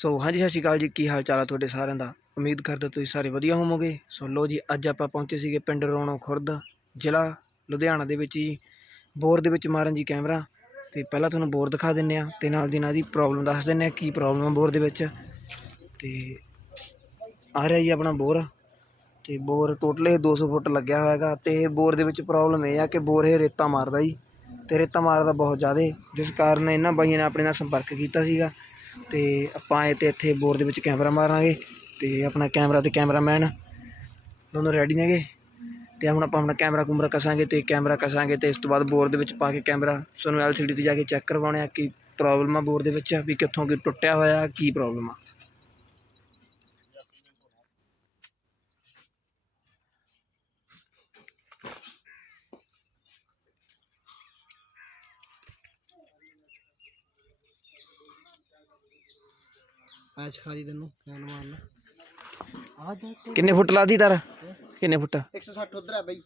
ਸੋ ਹਾਂਜੀ, ਸਤਿ ਸ਼੍ਰੀ ਅਕਾਲ ਜੀ। ਕੀ ਹਾਲ ਚਾਲ ਆ ਤੁਹਾਡੇ ਸਾਰਿਆਂ ਦਾ? ਉਮੀਦ ਕਰਦਾ ਤੁਸੀਂ ਸਾਰੇ ਵਧੀਆ ਹੋਵੋਗੇ। ਸੋ ਲੋ ਜੀ, ਅੱਜ ਆਪਾਂ ਪਹੁੰਚੇ ਸੀਗੇ ਪਿੰਡ ਰੋਣੋ ਖੁਰਦ, ਜ਼ਿਲ੍ਹਾ ਲੁਧਿਆਣਾ ਦੇ ਵਿੱਚ ਜੀ। ਬੋਰ ਦੇ ਵਿੱਚ ਮਾਰਨ ਜੀ ਕੈਮਰਾ। ਤੇ ਪਹਿਲਾਂ ਤੁਹਾਨੂੰ ਬੋਰ ਦਿਖਾ ਦਿੰਨੇ ਆ ਤੇ ਨਾਲ ਦੀ ਨਾਲ ਦੀ ਪ੍ਰੋਬਲਮ ਦੱਸ ਦਿੰਨੇ ਆ ਕੀ ਪ੍ਰੋਬਲਮ ਆ ਬੋਰ ਦੇ ਵਿੱਚ। ਤੇ ਆ ਰਿਹਾ ਜੀ ਆਪਣਾ ਬੋਰ। ਤੇ ਬੋਰ ਟੋਟਲ ਇਹ 200 ਫੁੱਟ ਲੱਗਿਆ ਹੋਇਆ ਹੈਗਾ ਤੇ ਇਹ ਬੋਰ ਦੇ ਵਿੱਚ ਪ੍ਰੋਬਲਮ ਇਹ ਆ ਕਿ ਬੋਰ ਇਹ ਰੇਤਾ ਮਾਰਦਾ ਜੀ। ਤੇ ਰੇਤਾ ਮਾਰਦਾ ਬਹੁਤ ਜ਼ਿਆਦਾ, ਜਿਸ ਕਾਰਨ ਇਹਨਾਂ ਬਾਈਆਂ ਨੇ ਆਪਣੇ ਨਾਲ ਸੰਪਰਕ ਕੀਤਾ ਸੀਗਾ। ਤੇ ਆਪਾਂ ਆਏ ਤੇ ਇੱਥੇ ਬੋਰ ਦੇ ਵਿੱਚ ਕੈਮਰਾ ਮਾਰਾਂਗੇ ਤੇ ਆਪਣਾ ਕੈਮਰਾ ਤੇ ਕੈਮਰਾਮੈਨ ਦੋਨੋਂ ਰੈਡੀ ਨੇਗੇ। ਤੇ ਹੁਣ ਆਪਾਂ ਆਪਣਾ ਕੈਮਰਾ ਕੁਮਰਾ ਕਸਾਂਗੇ ਤੇ ਕੈਮਰਾ ਕਸਾਂਗੇ ਤੇ ਇਸ ਤੋਂ ਬਾਅਦ ਬੋਰ ਦੇ ਵਿੱਚ ਪਾ ਕੇ ਕੈਮਰਾ ਤੁਹਾਨੂੰ ਐਲਸੀਡੀ ਤੇ ਜਾ ਕੇ ਚੈੱਕ ਕਰਵਾਉਣੇ ਆ ਕਿ ਪ੍ਰੋਬਲਮ ਆ ਬੋਰ ਦੇ ਵਿੱਚ, ਵੀ ਕਿੱਥੋਂ ਕੀ ਟੁੱਟਿਆ ਹੋਇਆ, ਕੀ ਪ੍ਰੋਬਲਮ ਆ। ਮੈਚ ਖਾਲੀ ਤੈਨੂੰ ਕੈਨ ਮਾਰਨਾ ਆ ਜਾ ਕਿੰਨੇ ਫੁੱਟ ਲਾਦੀ ਤਾਰ? ਕਿੰਨੇ ਫੁੱਟ? 160 ਉਧਰ ਹੈ ਬਈ।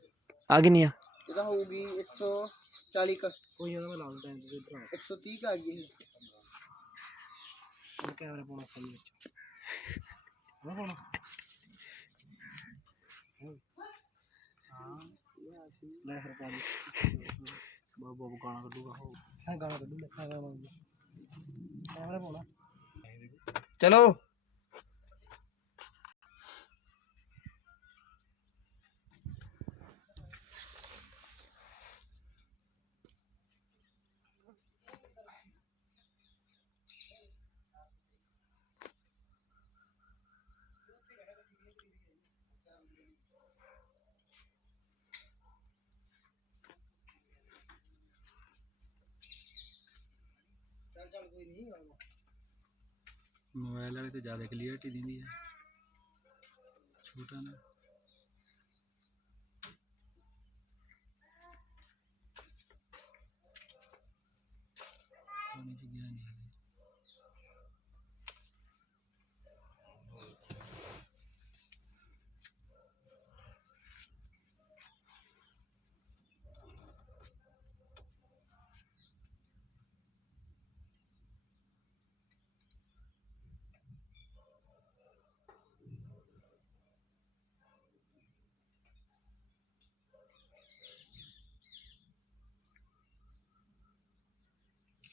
ਆ ਕਿੰਨੀ ਆ? ਇਹਦਾ ਹੋਊਗੀ 140 ਕ। ਕੋਈ ਉਹਦਾ ਮੈਂ ਲਾ ਦਿੰਦਾ ਇੰਜ ਇਧਰ 130 ਕ ਆ ਗਈ ਇਹ। ਕੈਮਰਾ ਪਾਉਣਾ ਖਾਲੀ ਵਿੱਚ। ਨਾ ਪਾਉਣਾ। ਹਾਂ ਲੈ ਫਿਰ ਪਾ ਲਈ ਬਾਬੂ ਬਾਬੂ ਗਾਣਾ ਕੱਢੂਗਾ। ਹੋ ਹਾਂ ਗਾਣਾ ਕੱਢੂ ਲੈ ਕੈਮਰਾ ਪਾਉਣਾ। ਚਲੋ ਮੋਬਾਈਲ ਵਾਲੇ ਤੇ ਜ਼ਿਆਦਾ ਕਲੀਅਰਟੀ ਦਿੰਦੀ ਹੈ ਛੋਟਾ ਨਾ।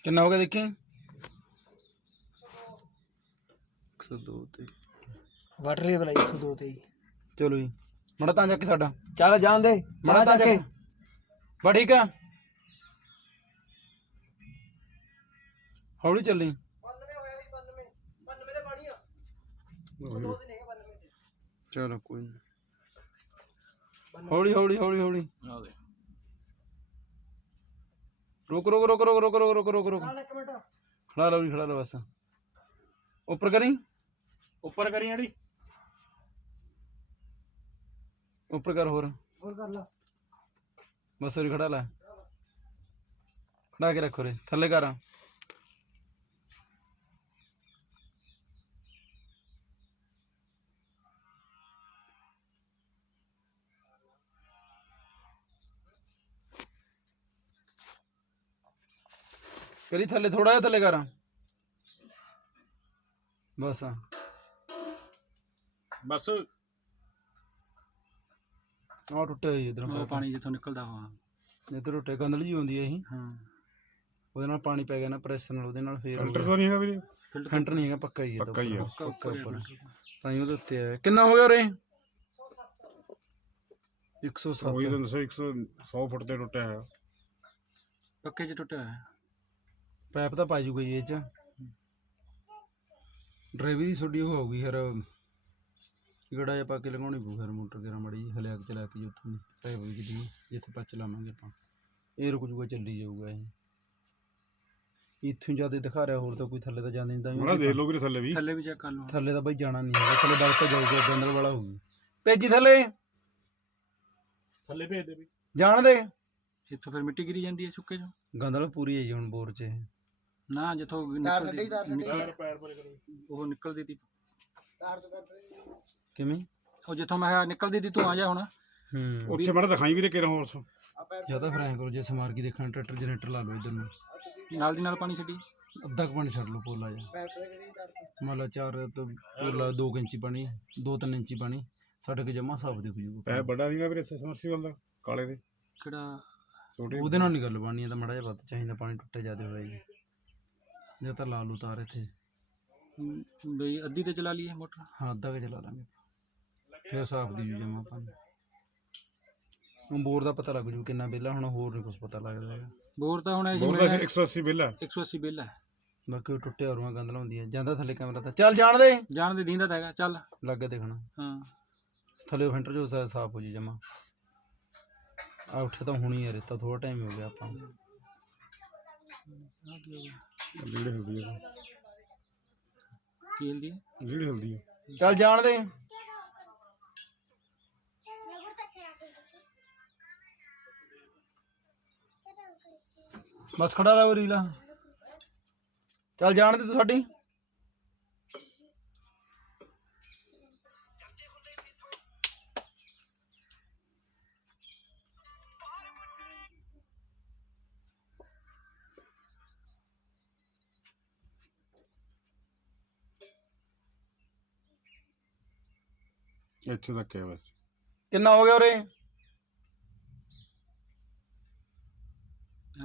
ਕਿੰਨਾ ਹੋ ਗਿਆ ਦੇਖੀ 102 ਤੇ। ਵਾਟਰ ਲੈਵਲ ਹੈ 102 ਤੇ ਚਲੋ ਜੀ। ਮੜਾ ਤਾਂ ਜਾ ਕੇ ਸਾਡਾ। ਚੱਲ ਜਾਣ ਦੇ। ਮੜਾ ਤਾਂ ਜਾ ਕੇ ਬਾ ਠੀਕ ਆ। ਹੌਲੀ ਚੱਲੀ। ਚਲੋ ਕੋਈ। ਹੌਲੀ ਹੌਲੀ ਹੌਲੀ ਹੌਲੀ। ਰੁਕ ਰੁਕ ਰੁਕ ਰੁਕ ਰੁਕ ਰੁਕ ਰੁਕ ਰੁਕ ਰੁਕ। ਇੱਕ ਮਿੰਟ। ਖੜਾ ਲਓ ਜੀ ਖੜਾ ਲਓ ਬਸ। ਉੱਪਰ ਕਰੀ? ਉੱਪਰ ਕਰੀ ਜਿਹੜੀ ਉੱਪਰ ਕਰ ਹੋਰ। ਹੋਰ ਕਰ ਲਾ। ਬਸ ਉਰੀ ਖੜਾ ਲੈ। ਖੜਾ ਕੇ ਰੱਖੋ ਰੇ ਥੱਲੇ ਕਰ। ਕਰੀ ਥੱਲੇ ਥੋੜਾ ਜਿਹਾ ਥੱਲੇ ਕਰ। ਬਸ। ਬਸ। ਆ ਟੁੱਟਿਆ ਜੀ ਇਧਰੋਂ ਪਾਣੀ। ਜਿੱਥੋਂ ਨਿਕਲਦਾ ਹਾਂ ਇਧਰ ਟੁੱਟੇ ਗੰਦਲ ਜੀ ਹੁੰਦੀ ਹੈ ਇਹੀ। ਹਾਂ। ਉਹਦੇ ਨਾਲ ਪਾਣੀ ਪੈ ਗਿਆ ਨਾ ਪ੍ਰੈਸ਼ਰ ਨਾਲ ਉਹਦੇ ਨਾਲ ਫੇਰ ਹੋ ਫਿਲਟਰ ਗਿਆ। ਤਾਂ ਨਹੀਂ ਹੈਗਾ ਵੀਰੇ। ਫਿਲਟਰ ਨਹੀਂ ਹੈਗਾ ਪੱਕਾ ਹੀ ਹੈ ਪੱਕਾ ਹੀ ਆ। ਪੱਕਾ ਉੱਪਰ ਤਾਂ ਹੀ ਉਹਦੇ ਉੱਤੇ ਆਇਆ। ਕਿੰਨਾ ਹੋ ਗਿਆ ਉਰੇ? 107 ਉਹੀ ਤਾਂ ਦੱਸਿਆ 100 100 ਫੁੱਟ ਤੇ ਟੁੱਟਿਆ ਹੈ ਪੱਕੇ ਚ ਟੁੱਟਿਆ ਹੋਇਆ। ਪਾਈਪ ਤਾਂ ਪਾ ਜੂਗਾ ਜੀ ਇਹ ਚ। ਡਰਾਈਵਰ ਦੀ ਛੋਡੀ ਉਹ ਹੋਊਗੀ ਫਿਰ। ਗੜਾ ਜਿਹਾ ਪਾ ਕੇ ਲਗਾਉਣੀ ਪਊ ਫਿਰ ਮੋਟਰ ਗੇਰਾ ਮੜੀ ਹਲਿਆ ਕੇ ਚਲਾ ਕੇ ਜੀ ਉੱਥੋਂ ਦੀ। ਪਾਈਪ ਵੀ ਜਿੱਦੀ ਜਿੱਥੇ ਪਾ ਚਲਾਵਾਂਗੇ ਆਪਾਂ। ਇਹ ਰੁਕ ਜੂਗਾ ਚੱਲੀ ਜਾਊਗਾ ਇਹ। ਇੱਥੋਂ ਜ਼ਿਆਦਾ ਦਿਖਾ ਰਿਹਾ ਹੋਰ ਤਾਂ ਕੋਈ ਥੱਲੇ ਤਾਂ ਜਾਂਦੇ ਨਹੀਂ ਤਾਂ ਅਸੀਂ ਦੇਖ ਲਓ ਵੀਰੇ ਥੱਲੇ ਵੀ। ਥੱਲੇ ਵੀ ਚੈੱਕ ਕਰ ਲਓ। ਥੱਲੇ ਤਾਂ ਬਾਈ ਜਾਣਾ ਨਹੀਂ ਹੈਗਾ ਥੱਲੇ ਤਾਂ ਜਾਊਗਾ ਜਨਰਲ ਵਾਲਾ ਹੋਊਗੀ। ਭੇਜੀ ਥੱਲੇ। ਥੱਲੇ ਭੇਜ ਦੇ ਵੀ। ਜਾਣ ਦੇ। ਇੱਥੋਂ ਫਿਰ ਮਿੱਟੀ ਗਿਰੀ ਜਾਂਦੀ ਹੈ ਸੁੱਕੇ ਚੋਂ। ਗੰਦਲ ਪੂਰੀ ਹੈ ਜੀ ਹੁਣ ਬੋਰ 'ਚ ਇਹ। ਨਾ ਜਿੱਥੋਂ ਤਾਰ ਨਿਕਲਦੀ। ਕੱਢੀ, ਤਾਰ ਕੱਢੀ। ਨਿਕਲ- ਉਹ ਨਿਕਲਦੀ ਤੀ। ਤਾਰ ਤੋਂ ਕੱਟ ਕਿਵੇਂ? ਉਹ ਜਿੱਥੋਂ ਮੈਂ ਕਿਹਾ ਨਿਕਲਦੀ ਤੀ ਤੂੰ ਆ ਜਾ ਹੁਣ। ਹੂੰ। ਉੱਥੇ ਮੜਾ ਦਿਖਾਈ ਵੀਰੇ ਕਿਹੜਾ ਹੋਰ ਆ ਪੈਰ ਜ਼ਿਆਦਾ ਫਿਰ ਕਰੋ ਜੇ ਸਮਾਰ ਕੀ ਦੇਖਣਾ ਟਰੈਕਟਰ ਜਨਰੇਟਰ ਲਾ ਲਓ ਇਧਰ ਨੂੰ। ਨਾਲ ਦੀ ਨਾਲ ਪਾਣੀ ਛੱਡੀ। ਅੱਧਾ ਕੁ ਪਾਣੀ ਛੱਡ ਲਓ ਪੋਲਾ ਜਾ ਪੈਪ ਕਰੀ ਤਾਰ ਤੋਂ। ਮੰਨ ਲਾ ਚਾਰ ਤੋਂ ਪੋਲਾ 2 ਇੰਚੀ ਪਾਣੀ 2-3 ਇੰਚੀ ਪਾਣੀ ਸਾਡੇ ਕੋ ਜਮਾ ਸਾਫ਼ ਦਿਖ ਜੂਗਾ ਪੈ ਬੜਾ ਨਹੀਂਗਾ ਵੀਰੇ ਸਮਰਸੀਬਲ ਦਾ ਕਾਲੇ ਦੇ। ਕਿਹੜਾ? ਛੋਟੇ। ਉਹਦੇ ਨਾਲ ਨਹੀਂ ਗੱਲ ਬਣਨੀ ਇਹ ਤਾਂ ਮੜਾ ਜਿਹਾ ਵੱਧ ਚਾਹੀਦਾ ਪਾਣੀ ਟੁੱਟੇ ਜਿਆਦੇ ਹੋਇਆ ਜੀ ਜੇ ਤਾਂ ਲਾ ਲੂ ਤਾਰ ਇੱਥੇ। ਹਮ, ਬਈ ਅੱਧੀ ਤੇ ਚਲਾ ਲਈਏ ਮੋਟਰ? ਹਾਂ ਅੱਧਾ ਕੇ ਚਲਾ ਲਾਂਗੇ। ਫਿਰ ਸਾਫ਼ ਦੀ ਜਮਾ ਪਾਣੀ ਹੁਣ ਬੋਰ ਦਾ ਪਤਾ ਲੱਗ ਜੂ ਕਿੰਨਾ ਬਿੱਲ ਆ ਹੁਣ ਹੋਰ ਨਹੀਂ ਕੁਝ ਪਤਾ ਲੱਗਦਾ ਹੈਗਾ। ਬੋਰ ਤਾਂ ਹੁਣ ਇਹ ਬੋਲ ਜਿਵੇਂ 180 ਬਿੱਲ ਹੈ 180 ਬਿੱਲ ਹੈ। ਬਾਕੀ ਉਹ ਟੁੱਟੇ ਹੋਰੂਆਂ ਗੰਦ ਲਾਉਂਦੀ ਹੈ ਜਾਂਦਾ ਥੱਲੇ ਕੈਮਰਾ ਤਾਂ। ਚੱਲ ਜਾਣ ਦੇ। ਜਾਣ ਦੇ ਦੀਂਦਾ ਤਾਂ ਹੈਗਾ। ਚੱਲ। ਲੱਗੇ ਦੇਖਣਾ। ਹਾਂ। ਥੱਲੇ ਫਿੰਟਰ ਜੋ ਸਾ- ਸਾਫ਼ ਹੋ ਜੀ ਜਮਾ। ਆ ਉੱਠੇ ਤਾਂ ਹੁਣੀ ਹੈ ਰੇਤਾ ਥੋੜਾ ਟਾਈਮ ਹੋ ਗਿਆ ਆਪਾਂ ਨੂੰ। ਲੀੜ ਹਿਲਦੀ ਹੈ ਕੀ ਹਲਦੀ ਹੈ ਲੀੜ ਹਿਲਦੀ ਹੈ ਚੱਲ ਜਾਣ ਦੇ। ਬਸ ਖੜਾ ਲਾ ਰੀਲਾ ਚੱਲ ਜਾਣ ਦੇ ਤੂੰ ਸਾਡੀ। ਇੱਥੇ ਤੱਕ ਹੈ ਬਸ। ਕਿੰਨਾ ਹੋ ਗਿਆ ਉਰੇ?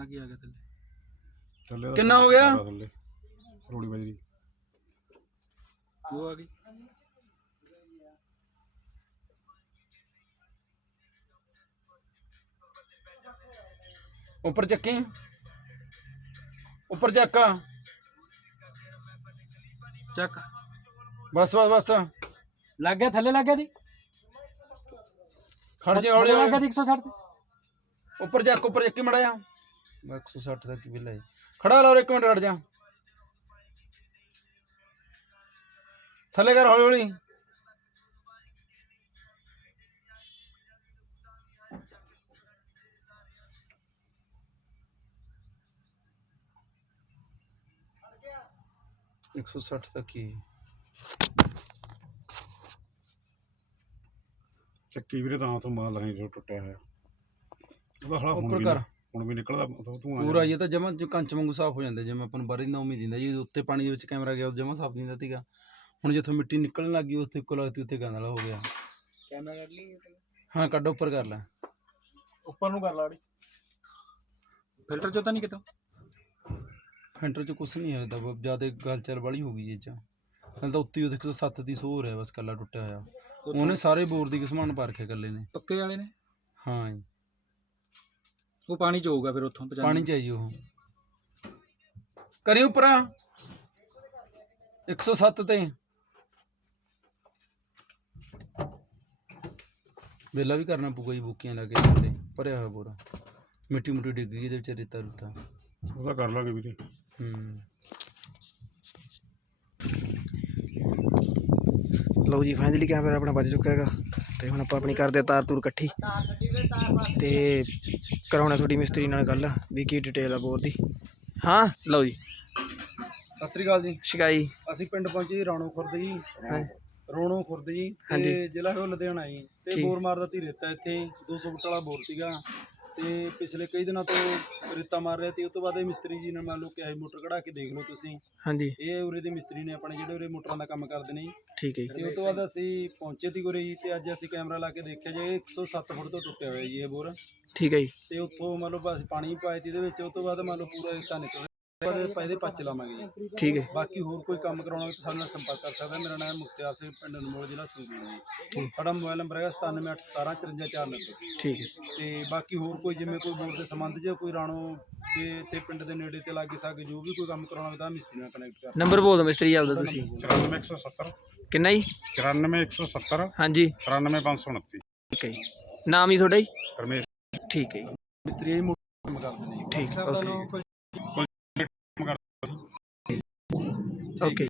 ਆ ਗਿਆ ਆ ਗਿਆ ਥੱਲੇ? ਥੱਲੇ ਕਿੰਨਾ ਹੋ ਗਿਆ? ਥੱਲੇ। ਰੋੜੀ ਬਜਰੀ ਉਹ ਆ ਗਈ। ਉੱਪਰ ਚੱਕੀ? ਉੱਪਰ ਚੱਕ। ਚੱਕ। ਬਸ ਬਸ ਬਸ। ਲੱਗ ਗਿਆ ਥੱਲੇ ਲੱਗ ਗਿਆ ਦੀ? ਖੜ ਜਾ ਹੌਲੀ ਥੱਲੇ ਲੱਗ ਗਿਆ ਦੀ 160 ਤੇ? ਉੱਪਰ ਚੱਕ ਉੱਪਰ ਚੱਕੀ ਮੜਾ ਜਾ। 160 ਦਾ ਕੀ ਬਿੱਲ ਹੈ ਖੜਾ ਲਾ ਇੱਕ ਮਿੰਟ ਖੜ ਜਾ। ਥੱਲੇ ਕਰ ਹੌਲੀ ਹੌਲੀ। ਇੱਕ ਸੌ ਸੱਠ ਤੱਕ ਹੀ। ਚੱਕੀ ਵੀਰੇ ਤਾਂ ਤੋਂ ਮਾਲ ਲਾਈ ਜੋ ਟੁੱਟਿਆ ਹੋਇਆ। ਉਹਦਾ ਹਲਾ ਹੁਣ ਉੱਪਰ ਵੀ ਕਰ ਹੁਣ ਵੀ ਨਿਕਲਦਾ ਉਥੋਂ ਤੂੰ ਪੂਰਾ ਇਹ ਤਾਂ ਜਮਾ ਜੋ ਕੰਚ ਵਾਂਗੂ ਸਾਫ਼ ਹੋ ਜਾਂਦਾ ਜਿਵੇਂ ਆਪਾਂ ਨੂੰ ਬਾਰੀ ਨਾ ਉਮੀਦ ਦਿੰਦਾ ਜੀ ਉੱਤੇ ਪਾਣੀ ਦੇ ਵਿੱਚ ਕੈਮਰਾ ਗਿਆ ਉਹ ਜਮਾ ਸਾਫ਼ ਦਿੰਦਾ ਸੀਗਾ। ਹੁਣ ਜਿੱਥੋਂ ਮਿੱਟੀ ਨਿਕਲਣ ਲੱਗੀ ਉੱਥੇ ਇੱਕੋ ਲੱਗਦੀ ਉੱਥੇ ਗੰਦ ਵਾਲਾ ਹੋ ਗਿਆ। ਕੈਮਰਾ ਕੱਢ ਲਈ ਹਾਂ ਕੱਢ ਉੱਪਰ ਕਰ ਲੈ। ਉੱਪਰ ਨੂੰ ਕਰ ਲਾ ਫਿਲਟਰ ਚੋਂ ਤਾਂ ਨਹੀਂ ਕਿਤੋਂ? ਫੈਂਟਰ ਚ ਕੁਛ ਨਹੀਂ ਹੈ ਤਾਂ ਜ਼ਿਆਦਾ ਗੱਲ ਚੱਲ ਵਾਲੀ ਹੋ ਗਈ ਇਹ ਚ। ਹਲ ਤਾਂ ਉੱਤੇ ਹੀ ਉਹਦੇ 107 ਦੀ ਸੋ ਹੋ ਰਿਹਾ ਬਸ ਕੱਲਾ ਟੁੱਟਿਆ ਹੋਇਆ। ਉਹਨੇ ਸਾਰੇ ਬੋਰ ਦੀ ਕਿਸਮਾਨ ਪਾ ਰੱਖਿਆ ਕੱਲੇ ਨੇ। ਪੱਕੇ ਵਾਲੇ ਨੇ? ਹਾਂ ਜੀ। ਉਹ ਪਾਣੀ ਚ ਹੋਊਗਾ ਫਿਰ ਉੱਥੋਂ ਪਹੁੰਚਾਉਣਾ। ਪਾਣੀ ਚਾਹੀਏ ਉਹ। ਕਰੀ ਉੱਪਰ। 107 ਤੇ। ਵੇਲਾ ਵੀ ਕਰਨਾ ਪਊਗਾ ਜੀ ਬੁੱਕੀਆਂ ਲਾ ਕੇ ਥੱਲੇ ਭਰਿਆ ਹੋਇਆ ਪੂਰਾ ਮਿੱਟੀ ਮੁੱਟੀ ਡਿੱਗ ਗਈ ਇਹਦੇ ਵਿੱਚ ਰੇਤਾ ਰੁੱਤਾ। ਉਹਦਾ ਕਰ ਲਾਂਗੇ ਵੀਰੇ। ਹੂੰ। ਲਓ ਜੀ ਫਾਈਨਲੀ ਕੈਮਰਾ ਆਪਣਾ ਵੱਜ ਚੁੱਕਾ ਹੈਗਾ ਤੇ ਹੁਣ ਆਪਾਂ ਆਪਣੀ ਕਰਦੇ ਤਾਰ ਤੂਰ ਇਕੱਠੀ ਤੇ ਕਰਾਉਣਾ ਤੁਹਾਡੀ ਮਿਸਤਰੀ ਨਾਲ ਗੱਲ ਵੀ ਕੀ ਡਿਟੇਲ ਆ ਬੋਰ ਦੀ। ਹਾਂ ਲਓ ਜੀ। ਸਤਿ ਸ੍ਰੀ ਅਕਾਲ ਜੀ। ਸ਼ਿਕਾਈ। ਅਸੀਂ ਪਿੰਡ ਪਹੁੰਚੇ ਜੀ ਰਾਣੋ ਖੁਰਦ ਜੀ। ਹਾਂ। ਰੋਣੋ ਖੁਰਦ ਜੀ। ਤੇ ਜ਼ਿਲ੍ਹਾ ਹੈ ਲੁਧਿਆਣਾ ਜੀ। ਤੇ। ਬੋਰ ਮਾਰਦਾ ਤੀ ਰੇਤਾ ਇੱਥੇ 200 ਫੁੱਟ ਵਾਲਾ ਬੋਰ ਸੀਗਾ। ਤੇ ਪਿਛਲੇ ਕਈ ਦਿਨਾਂ ਤੋਂ ਰੇਤਾ ਮਾਰ ਰਿਹਾ ਤੇ ਉਸ ਤੋਂ ਬਾਅਦ ਇਹ ਮਿਸਤਰੀ ਜੀ ਨੇ ਮੰਨ ਲਓ ਕਿ ਆਈ ਮੋਟਰ ਕਢਾ ਕੇ ਦੇਖ ਲਓ ਤੁਸੀਂ। ਹਾਂਜੀ। ਇਹ ਉਰੇ ਦੇ ਮਿਸਤਰੀ ਨੇ ਆਪਣੇ ਜਿਹੜੇ ਉਰੇ ਮੋਟਰਾਂ ਦਾ ਕੰਮ ਕਰਦੇ ਨੇ ਜੀ। ਠੀਕ ਹੈ ਜੀ। ਤੇ ਉਸ ਤੋਂ ਬਾਅਦ ਅਸੀਂ ਪਹੁੰਚੇ ਤੀ ਉਰੇ ਜੀ ਤੇ ਅੱਜ ਅਸੀਂ ਕੈਮਰਾ ਲਾ ਕੇ ਦੇਖਿਆ ਜੇ ਇਹ 107 ਫੁੱਟ ਤੋਂ ਟੁੱਟਿਆ ਹੋਇਆ ਜੀ ਇਹ ਬੋਰ। ਠੀਕ ਹੈ ਜੀ। ਤੇ ਉੱਥੋਂ ਮੰਨ ਲਓ ਅਸੀਂ ਪਾਣੀ ਪਾਇਆ ਤੀ ਇਹਦੇ ਵਿੱਚ ਉਸ ਤੋਂ ਬਾਅਦ ਮੰਨ ਲਓ ਪੂਰਾ ਰੇਤਾ ਨਿਕਲ ਪਰ ਪੈਦੇ ਪੱਚ ਲਾਵਾਂਗੇ ਜੀ। ਠੀਕ ਹੈ। ਬਾਕੀ ਹੋਰ ਕੋਈ ਕੰਮ ਕਰਾਉਣਾ ਹੋਵੇ ਤਾਂ ਸਾਡੇ ਨਾਲ ਸੰਪਰਕ ਕਰ ਸਕਦਾ ਮੇਰਾ ਨਾਮ ਮੁਖਤਿਆਰ ਸਿੰਘ ਪਿੰਡ ਨਮੋਲ ਜ਼ਿਲ੍ਹਾ ਸੰਗਰੂਰ ਜੀ। ਸਾਡਾ ਮੋਬਾਈਲ ਨੰਬਰ ਹੈਗਾ 9781755490 ਠੀਕ ਹੈ। ਤੇ ਬਾਕੀ ਹੋਰ ਕੋਈ ਜਿਵੇਂ ਕੋਈ ਬੋਰਡ ਦੇ ਸੰਬੰਧ 'ਚ ਕੋਈ ਰਾਣੋ ਤੇ ਇੱਥੇ ਪਿੰਡ ਦੇ ਨੇੜੇ ਤੇ ਲਾਗੇ ਸਾਗੇ ਜੋ ਵੀ ਕੋਈ ਕੰਮ ਕਰਾਉਣਾ ਹੋਵੇ ਤਾਂ ਮਿਸਤਰੀ ਨਾਲ ਕਨੈਕਟ ਕਰ ਨੰਬਰ ਬੋਲ ਦਿਓ ਮਿਸਤਰੀ ਆਪਦਾ ਤੁਸੀਂ। 94170 ਕਿੰਨਾ ਜੀ? 94170 ਹਾਂਜੀ। 94529 ਠੀਕ ਹੈ ਜੀ। ਨਾਮ ਹੀ ਤੁਹਾਡਾ ਜੀ? ਰਮੇਸ਼। ਠੀਕ ਹੈ ਜੀ। ਮਿਸਤਰੀ ਇਹ ਮੋਟਰ ਕੰਮ ਕਰਦੇ ਨੇ ਜੀ। ਠੀਕ ਓਕੇ। ਨਾਮ ਕੋਈ ਓਕੇ